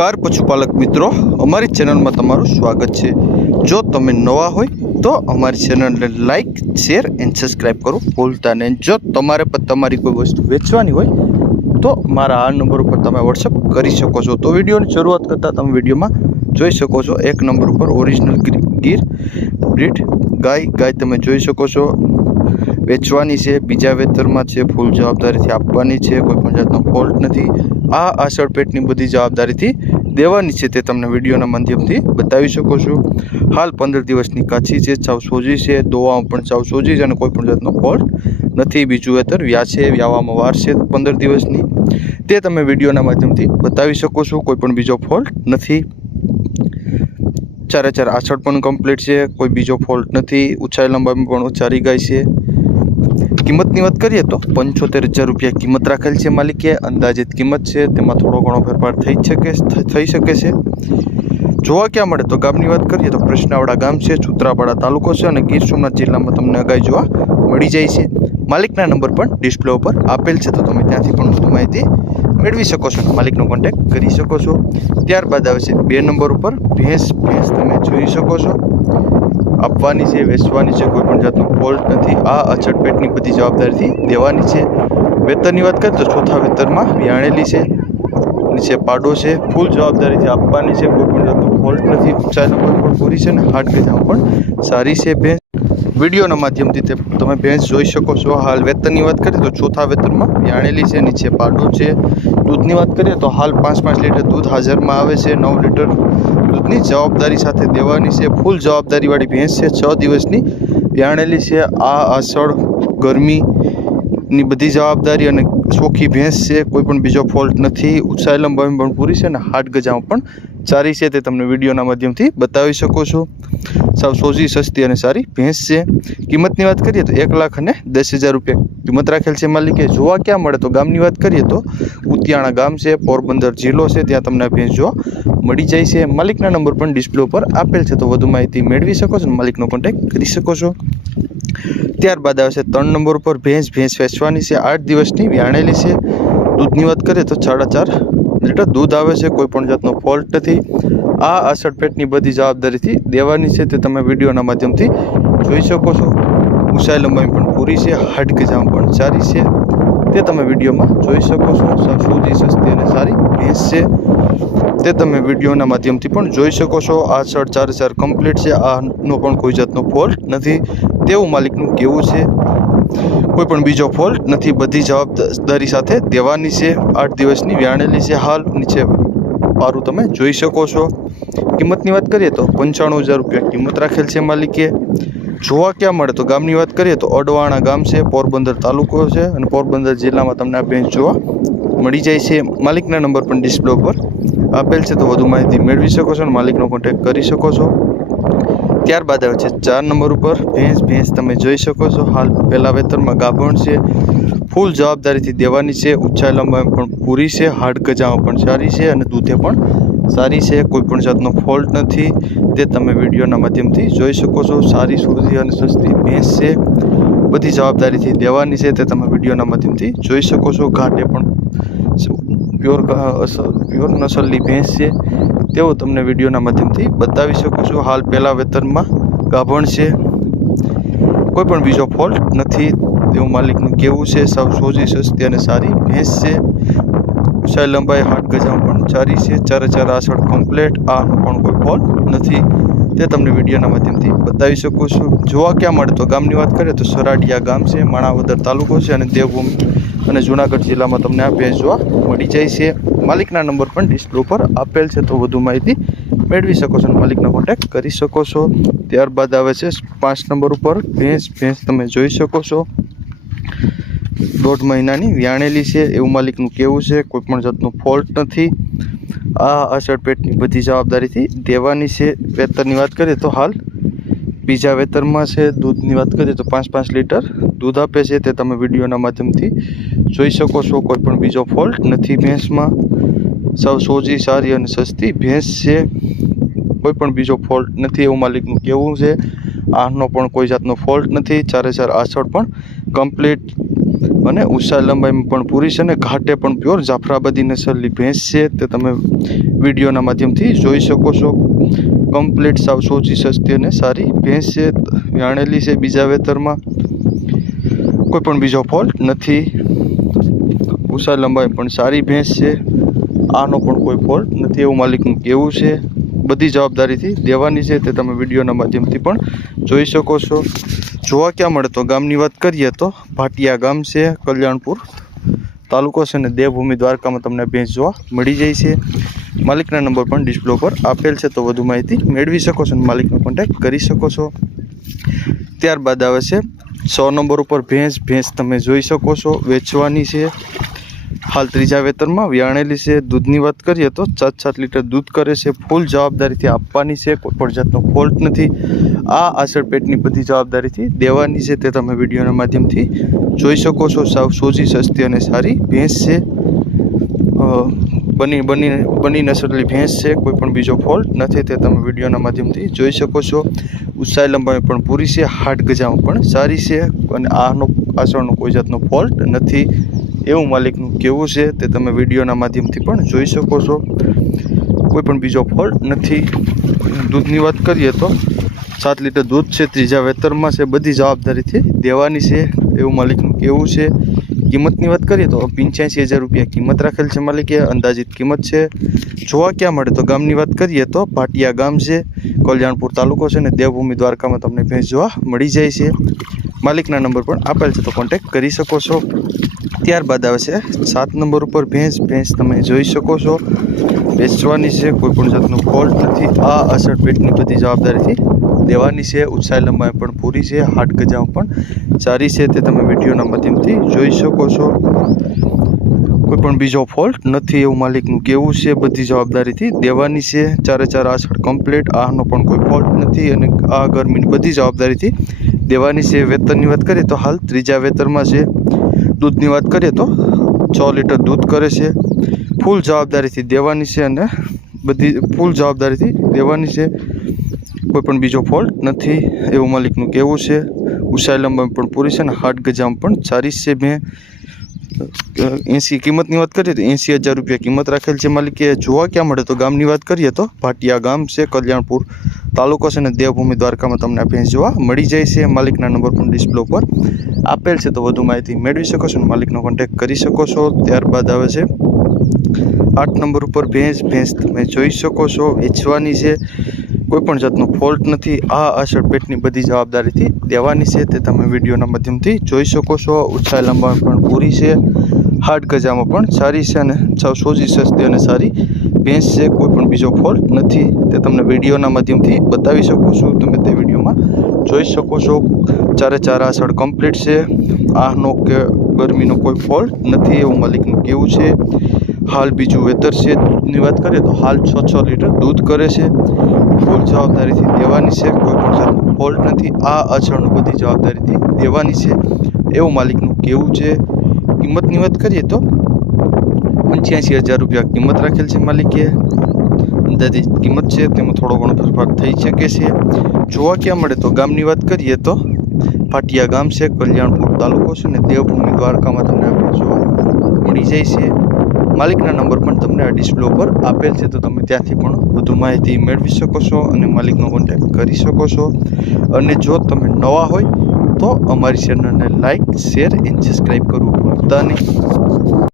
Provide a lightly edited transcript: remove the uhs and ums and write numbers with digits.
નમસ્કાર પશુપાલક મિત્રો, અમારી ચેનલમાં તમારું સ્વાગત છે। જો તમે નવા હોય તો અમારી ચેનલને લાઇક, શેર એન્ડ સબસ્ક્રાઈબ કરો ભૂલતા નહીં। જો તમારે પણ તમારી કોઈ વસ્તુ વેચવાની હોય તો મારા આ નંબર ઉપર તમે વોટ્સઅપ કરી શકો છો। તો વિડીયોની શરૂઆત કરતાં તમે વિડીયોમાં જોઈ શકો છો 1 નંબર ઉપર ઓરિજિનલ ગીર બ્રીડ ગાય તમે જોઈ શકો છો। વેચવાની છે, બીજા વેતરમાં છે, ફૂલ જવાબદારીથી આપવાની છે, કોઈ પણ જાતનો ફોલ્ટ નથી। આ આષાઢ પેટની બધી જવાબદારીથી દેવાની છે તે તમને વિડીયોના માધ્યમથી બતાવી શકો છો। હાલ 15 દિવસની કાચી છે, ચાવ સોજી છે, દોવામાં પણ ચાવ સોજી છે અને કોઈ પણ જાતનો ફોલ્ટ નથી। બીજું વેતર વ્યાવામાં વાર છે 15 દિવસની, તે તમે વિડીયોના માધ્યમથી બતાવી શકો છો। કોઈ પણ બીજો ફોલ્ટ નથી। ચારે ચાર આછળ પણ કમ્પ્લીટ છે, કોઈ બીજો ફોલ્ટ નથી। ઊંચાઈ લંબાઈમાં પણ ઉચારી ગાય છે। કિંમતની વાત કરીએ તો 75,000 રૂપિયા કિંમત રાખેલ છે માલિકે। અંદાજિત કિંમત છે, તેમાં થોડો ઘણો ફેરફાર થઈ શકે છે। જોવા ક્યાં મળે તો ગામની વાત કરીએ તો પ્રશ્નાવાડા ગામ છે, સુત્રાપાડા તાલુકો છે અને ગીર સોમનાથ જિલ્લામાં તમને ગાય જોવા મળી જાય છે। માલિકના નંબર પણ ડિસ્પ્લે ઉપર આપેલ છે, તો તમે ત્યાંથી પણ વધુ માહિતી મેળવી શકો છો, માલિકનો કોન્ટેક્ટ કરી શકો છો। ત્યારબાદ આવે છે 2 નંબર ઉપર ભેંસ તમે જોઈ શકો છો। આપવાની છે, વેચવાની છે, કોઈ પણ જાતનો ફોલ્ટ નથી। આ અછટ પેટની બધી જવાબદારીથી દેવાની છે। વેતરની વાત કરીએ તો ચોથા વેતરમાં વ્યાણેલી છે, નીચે પાડો છે, ફૂલ જવાબદારીથી આપવાની છે, કોઈ પણ જાતનો ફોલ્ટ નથી। ઊંચાઈ નંબર પણ પૂરી છે અને હાટ ગજામાં પણ સારી છે ભેંસ। વિડીયોના માધ્યમથી તમે ભેંસ જોઈ શકો છો। હાલ વેતનની વાત કરીએ તો ચોથા વેતરમાં વ્યાણેલી છે, નીચે પાડો છે। દૂધની વાત કરીએ તો હાલ 5 લીટર દૂધ હાજરમાં આવે છે। 9 લીટર દૂધની જવાબદારી સાથે દેવાની છે। ફૂલ જવાબદારીવાળી ભેંસ છે, 6 દિવસની વ્યાણેલી છે। આ આષાઢ ગરમીની બધી જવાબદારી અને ચોખ્ખી ભેંસ છે, કોઈ પણ બીજો ફોલ્ટ નથી। ઊંચાઈ લંબાઈ પણ પૂરી છે અને હાટ ગજામાં પણ સારી છે, તે તમને વિડીયોના માધ્યમથી બતાવી શકો છો। સાવ સોજી, સસ્તી અને સારી ભેંસ છે। કિંમતની વાત કરીએ તો 1,10,000 રૂપિયા કિંમત રાખેલ છે માલિકે। જોવા ક્યાં મળે તો ગામની વાત કરીએ તો ઉતિયાણા ગામ છે, પોરબંદર જિલ્લો છે, ત્યાં તમને આ ભેંસ જોવા મળી જાય છે। માલિકના નંબર પણ ડિસ્પ્લે ઉપર આપેલ છે, તો વધુ માહિતી મેળવી શકો છો અને માલિકનો કોન્ટેક્ટ કરી શકો છો। ત્યારબાદ આવે છે 3 નંબર ઉપર ભેંસ વેચવાની છે, 8 દિવસની વ્યાણેલી છે। દૂધની વાત કરીએ તો 4.5 લીટર દૂધ આવે છે, કોઈ પણ જાતનો ફોલ્ટ નથી। આ આષાઢ પેટની બધી જવાબદારીથી દેવાની છે, તે તમે વિડીયોના માધ્યમથી જોઈ શકો છો। ઊંચાઈ લંબાઈ પણ પૂરી છે, હાટ ગજામાં પણ સારી છે, તે તમે વિડીયોમાં જોઈ શકો છો। સૂજી, સસ્તી અને સારી ભેંસ છે, તે તમે વિડીયોના માધ્યમથી પણ જોઈ શકો છો। આ શર્ટ 4 કમ્પ્લીટ છે, આનો પણ કોઈ જાતનો ફોલ્ટ નથી તેવું માલિકનું કહેવું છે। કોઈ પણ બીજો ફોલ્ટ નથી, બધી જવાબદારી સાથે દેવાની છે। 8 દિવસની વ્યાણેલી છે। હાલ નીચે પારું તમે જોઈ શકો છો। કિંમતની વાત કરીએ તો 95,000 રૂપિયા કિંમત રાખેલ છે માલિકે। જોવા ક્યાં મળે તો ગામની વાત કરીએ તો અડવાણા ગામ છે, પોરબંદર તાલુકો છે અને પોરબંદર જિલ્લામાં તમને આ ભેંસ જોવા મળી જાય છે। માલિકના નંબર પણ ડિસ્પ્લે ઉપર આપેલ છે, તો વધુ માહિતી મેળવી શકો છો અને માલિકનો કોન્ટેક્ટ કરી શકો છો। ત્યારબાદ આવે છે 4 નંબર ઉપર ભેંસ તમે જોઈ શકો છો। હાલ પહેલા વેતરમાં ગાભણ છે, ફૂલ જવાબદારીથી દેવાની છે। ઊંચાઈ લંબાઈ પણ પૂરી છે, હાડ ગજામાં પણ સારી છે અને દૂધે પણ સારી છે, કોઈ પણ જાતનો ફોલ્ટ નથી, તે તમે વિડીયોના માધ્યમથી જોઈ શકો છો। સારી, સુરતી અને સસ્તી ભેંસ છે, બધી જવાબદારીથી દેવાની છે, તે તમે વિડીયોના માધ્યમથી જોઈ શકો છો। ઘાટે પણ પ્યોર નસલની ભેંસ છે, તેઓ તમને વિડીયોના માધ્યમથી બતાવી શકો છો। હાલ પહેલા વેતરમાં ગાભણ છે, કોઈ પણ બીજો ફોલ્ટ નથી તેવું માલિકનું કહેવું છે। સાવ સોજી, સસ્તી અને સારી ભેંસ છે। ઊંચાઈ લંબાઈ હાટ ગજામાં પણ સારી છે, 4 આષાઢ કમ્પ્લેટ, આનો પણ કોઈ ફોલ્ટ નથી, તે તમને વિડીયોના માધ્યમથી બતાવી શકો છો। જોવા ક્યાં મળે તો ગામની વાત કરીએ તો સરાડિયા ગામ છે, માણાવદર તાલુકો છે અને દેવભૂમિ અને જૂનાગઢ જિલ્લામાં તમને આ ભેંસ જોવા મળી જાય છે। માલિકના નંબર પણ ડિસ્પ્લે ઉપર આપેલ છે, તો વધુ માહિતી મેળવી શકો છો અને માલિકનો કોન્ટેક્ટ કરી શકો છો। ત્યારબાદ આવે છે 5 નંબર ઉપર ભેંસ તમે જોઈ શકો છો। 1.5 મહિનાની વ્યાણેલી છે એવું માલિકનું કહેવું છે, કોઈ પણ જાતનો ફોલ્ટ નથી। આ આષાઢ પેટની બધી જવાબદારીથી દેવાની છે। વેતરની વાત કરીએ તો હાલ બીજા વેતરમાં છે। દૂધની વાત કરીએ તો 5 લીટર દૂધ આપે છે, તે તમે વિડીયોના માધ્યમથી જોઈ શકો છો। કોઈ પણ બીજો ફોલ્ટ નથી ભેંસમાં। સાવ સોજી, સારી અને સસ્તી ભેંસ છે, કોઈ પણ બીજો ફોલ્ટ નથી એવું માલિકનું કહેવું છે। આનો પણ કોઈ જાતનો ફોલ્ટ નથી। 4 આષાઢ પણ કમ્પ્લીટ અને ઊંચાઈ લંબાઈમાં પણ પૂરી છે અને ઘાટે પણ પ્યોર જાફરાબાદી નસલની ભેંસ છે, તે તમે વિડીયોના માધ્યમથી જોઈ શકો છો। કમ્પ્લીટ સાવ સોજી સસ્તી અને સારી ભેંસ છે, વ્યાણેલી છે બીજા વેતરમાં, કોઈ પણ બીજો ફોલ્ટ નથી। ઉષા લંબાઈ પણ સારી ભેંસ છે, આનો પણ કોઈ ફોલ્ટ નથી એવું માલિકનું કહેવું છે। બધી જવાબદારીથી દેવાની છે તે તમે વિડીયોના માધ્યમથી પણ જોઈ શકો છો। જોવા ક્યાં મળે તો ગામની વાત કરીએ તો ભાટિયા ગામ છે, કલ્યાણપુર તાલુકો છે ને દેવભૂમિ દ્વારકામાં તમને ભેંસ જોવા મળી જાય છે। માલિકના નંબર પણ ડિસ્પ્લે પર આપેલ છે, તો વધુ માહિતી મેળવી શકો છો અને માલિકનો કોન્ટેક્ટ કરી શકો છો। ત્યારબાદ આવે છે 100 નંબર ઉપર ભેંસ તમે જોઈ શકો છો, વેચવાની છે, હાલ ત્રીજા વેતરમાં વ્યાણેલી છે। દૂધની વાત કરીએ તો 7 લીટર દૂધ કરે છે, ફૂલ જવાબદારીથી આપવાની છે, કોઈ પણ જાતનો ફોલ્ટ નથી। આ આસળ પેટની બધી જવાબદારીથી દેવાની છે તે તમે વિડીયોના માધ્યમથી જોઈ શકો છો। સાવ સોજી સસ્તી અને સારી ભેંસ છે, બની નસલની ભેંસ છે, કોઈ પણ બીજો ફોલ્ટ નથી તે તમે વિડીયોના માધ્યમથી જોઈ શકો છો। ઊંચાઈ લંબાઈ પણ પૂરી છે, હાટ ગજામાં પણ સારી છે અને આસળનો કોઈ જાતનો ફોલ્ટ નથી એવું માલિકનું કહેવું છે, તે તમે વિડીયોના માધ્યમથી પણ જોઈ શકો છો। કોઈ પણ બીજો ફોલ્ટ નથી। દૂધની વાત કરીએ તો 7 લીટર દૂધ છે, ત્રીજા વેતરમાં છે, બધી જવાબદારીથી દેવાની છે એવું માલિકનું કહેવું છે। કિંમતની વાત કરીએ તો 85,000 રૂપિયા કિંમત રાખેલ છે માલિકે, અંદાજિત કિંમત છે। જોવા ક્યાં મળે તો ગામની વાત કરીએ તો ભાટિયા ગામ છે, કલ્યાણપુર તાલુકો છે ને દેવભૂમિ દ્વારકામાં તમને ભેંસ જોવા મળી જાય છે। માલિકના નંબર પણ આપેલ છે, તો કોન્ટેક્ટ કરી શકો છો। ત્યારબાદ આવે છે 7 નંબર ઉપર ભેંસ તમે જોઈ શકો છો, વેચવાની છે, કોઈ પણ જાતનો ફોલ્ટ નથી। આ અસર પેટની બધી જવાબદારીથી દેવાની છે, ઊંચાઈ લંબાઈ પણ પૂરી છે, હાટ ગજામાં પણ સારી છે તે તમે વિડીયોના માધ્યમથી જોઈ શકો છો। કોઈ પણ બીજો ફોલ્ટ નથી એવું માલિકનું કહેવું છે, બધી જવાબદારીથી દેવાની છે। 4 આસળ કમ્પ્લીટ, આનો પણ કોઈ ફોલ્ટ નથી અને આ ગરમીની બધી જવાબદારીથી દેવાની છે। વેતનની વાત કરીએ તો હાલ ત્રીજા વેતરમાં છે। દૂધની વાત કરીએ તો 6 લીટર દૂધ કરે છે, ફૂલ જવાબદારીથી દેવાની છે અને બધી ફૂલ જવાબદારીથી દેવાની છે, કોઈ પણ બીજો ફોલ્ટ નથી એવું માલિકનું કહેવું છે। ઊંચાઈ લંબાઈ પણ પૂરી છે અને હાટ ગજામાં પણ સારી છે ભેં। 80 કિંમતની વાત કરીએ તો 80,000 રૂપિયા કિંમત રાખેલ છે માલિકે। જોવા ક્યાં મળે તો ગામની વાત કરીએ તો ભાટિયા ગામ છે, કલ્યાણપુર તાલુકો છે ને દેવભૂમિ દ્વારકામાં તમને ભેંસ જોવા મળી જાય છે। માલિકના નંબર પણ ડિસ્પ્લે પર આપેલ છે, તો વધુ માહિતી મેળવી શકો છો અને માલિકનો કોન્ટેક્ટ કરી શકો છો। ત્યારબાદ આવે છે 8 નંબર ઉપર ભેંસ તમે જોઈ શકો છો, વેચવાની છે, કોઈ પણ જાતનો ફોલ્ટ નથી। આ આસળ પેટની બધી જવાબદારીથી દેવાની છે તે તમે વિડીયોના માધ્યમથી જોઈ શકો છો। ઊંચાઈ લંબાઈ પણ પૂરી છે, હાટ ગજામાં પણ સારી છે અને સાવ સોજી સસ્તી અને સારી ભેંસ છે, કોઈ પણ બીજો ફોલ્ટ નથી તે તમને વિડીયોના માધ્યમથી બતાવી શકું છું, તમે તે વિડીયોમાં જોઈ શકો છો। 4 આસળ કમ્પ્લીટ છે, આનો કે ગરમીનો કોઈ ફોલ્ટ નથી એવું માલિકનું કહેવું છે। હાલ બીજું વેતર છે। દૂધની વાત કરીએ તો હાલ 6 લીટર દૂધ કરે છે, ફૂલ જવાબદારીથી દેવાની છે, કોઈ પણ જાતનો ફોલ્ટ નથી। આ આસળનો બધી જવાબદારીથી દેવાની છે એવું માલિકનું કહેવું છે। કિંમતની વાત કરીએ તો 85,000 રૂપિયા કિંમત રાખેલ છે માલિકે, અંદાજિત કિંમત છે, તેમાં થોડો ઘણો ફેરફાર થઈ શકે છે। જોવા ક્યાં મળે તો ગામની વાત કરીએ તો ભાટિયા ગામ છે, કલ્યાણપુર તાલુકો છે ને દેવભૂમિ દ્વારકામાં તમને આ જોવા મળી જાય છે। માલિકના નંબર પણ તમને આ ડિસ્પ્લે ઉપર આપેલ છે, તો તમે ત્યાંથી પણ વધુ માહિતી મેળવી શકો છો અને માલિકનો કોન્ટેક્ટ કરી શકો છો। અને જો તમે નવા હોય તો અમારી ચેનલને લાઇક, શેર અને સબસ્ક્રાઈબ કરવું ભૂલતા નહીં।